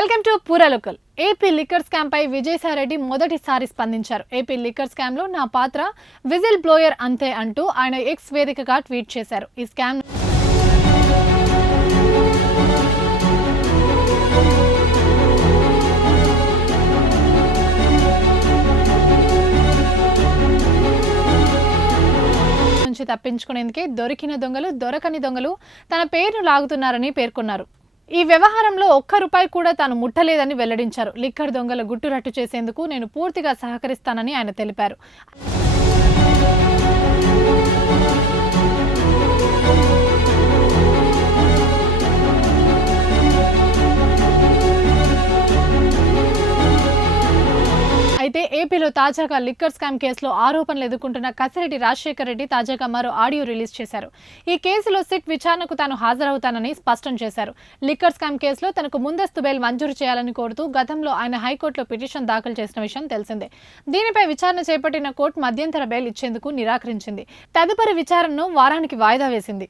Welcome to పూరా local. AP liquor scam పై విజయసాయిరెడ్డి మొదటిసారి స్పందించారు. ఏపీ లిక్కర్ స్కామ్ లో నా పాత్ర విజిల్ బ్లోయర్ అంతే అంటూ ఆయన ఎక్స్ వేదికగా ట్వీట్ చేశారు. ఈ స్కామ్ నుంచి తప్పించుకునేందుకే దొరికిన దొంగలు దొరకని దొంగలు తన పేరును లాగుతున్నారని పేర్కొన్నారు. ఈ వ్యవహారంలో ఒక్క రూపాయి కూడా తాను ముట్టలేదని వెల్లడించారు. లిక్కర్ దొంగల గుట్టురట్టు చేసేందుకు నేను పూర్తిగా సహకరిస్తానని ఆయన తెలిపారు. అయితే ఏపీలో తాజాగా లిక్కర్ స్కామ్ కేసులో ఆరోపణలు ఎదుర్కొంటున్న కసిరెడ్డి రాజశేఖర్ రెడ్డి తాజాగా మరో ఆడియో రిలీజ్ చేశారు. ఈ కేసులో సిట్ విచారణకు తాను హాజరవుతానని స్పష్టం చేశారు. లిక్కర్ స్కామ్ కేసులో తనకు ముందస్తు బెయిల్ మంజూరు చేయాలని కోరుతూ గతంలో ఆయన హైకోర్టులో పిటిషన్ దాఖలు చేసిన విషయం తెలిసిందే. దీనిపై విచారణ చేపట్టిన కోర్టు మధ్యంతర బెయిల్ ఇచ్చేందుకు నిరాకరించింది. తదుపరి విచారణను వారానికి వాయిదా వేసింది.